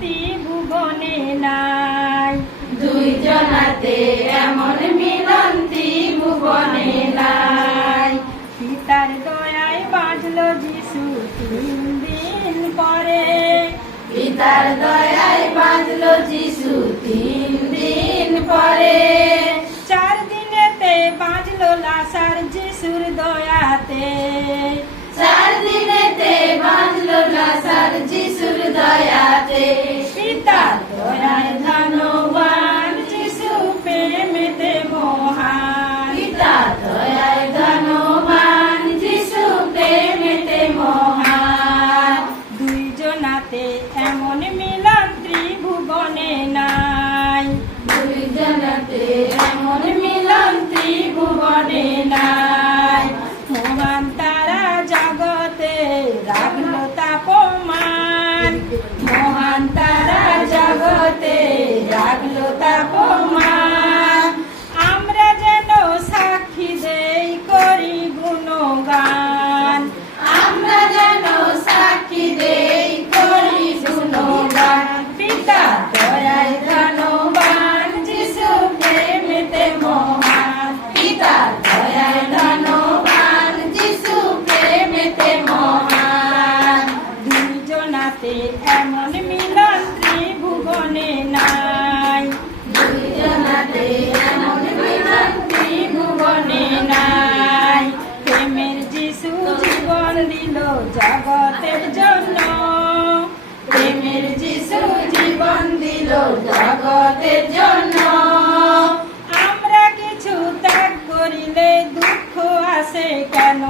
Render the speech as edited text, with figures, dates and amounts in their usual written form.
ত্রিভুবনে নাই। দুইজনাতে এমন মিলন ত্রিভুবনে নাই। পিতার দয়ায় বাঁচলো যিশু 3 দিন পরে। পিতার দয়ায় বাঁচলো যিশু 3 দিন পরে। 4 দিনেতে বাঁচলো লাসার যিশুর দয়াতে। 4 দিনেতে বাঁচলো লাসার যিশুর দয়াতে। পিতার দয়ায় ধনবান যিশু প্রেমেতে মহান। পিতার দয়ায় ধনবান যিশু প্রেমেতে মহান। দুইজনাতে এমন মিলন ত্রিভুবনে নাই। দুইজনাতে এমন মিলন ত্রিভুবনে নাই। মহান তারা জগতে রাখলো তাপমান। মহান তারা জগতে রাখলো তাপমান। আমরা যেন সাক্ষী দেই করি গুণগান। আমরা যেন সাক্ষী দেই করি গুণগান। পিতার দয়ায় ধনবান যিশু প্রেমেতে মহান। পিতার দয়ায় ধনবান যিশু প্রেমেতে মহান। দুইজনাতে এমন মিলন ত্রিভুবনে নাই। দুইজনাতে এমন মিলন ত্রিভুবনে নাই। প্রেমের যিশু জীবন দিল জগতের জন্য। প্রেমের যিশু জীবন দিল জগতের জন্য। আমরা কিছু ত্যাগ করিলে দুঃখ আসে কেন?